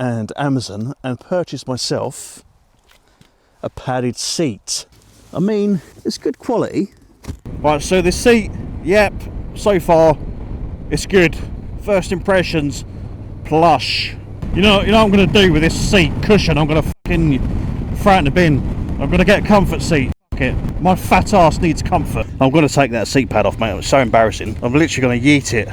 and Amazon and purchased myself a padded seat. I mean, it's good quality. Right, so this seat, yep, so far it's good. First impressions, plush. You know what I'm going to do with this seat cushion? I'm going to fucking throw it in the bin. I'm going to get a comfort seat. Fuck it. My fat ass needs comfort. I'm going to take that seat pad off, mate. It's so embarrassing. I'm literally going to yeet it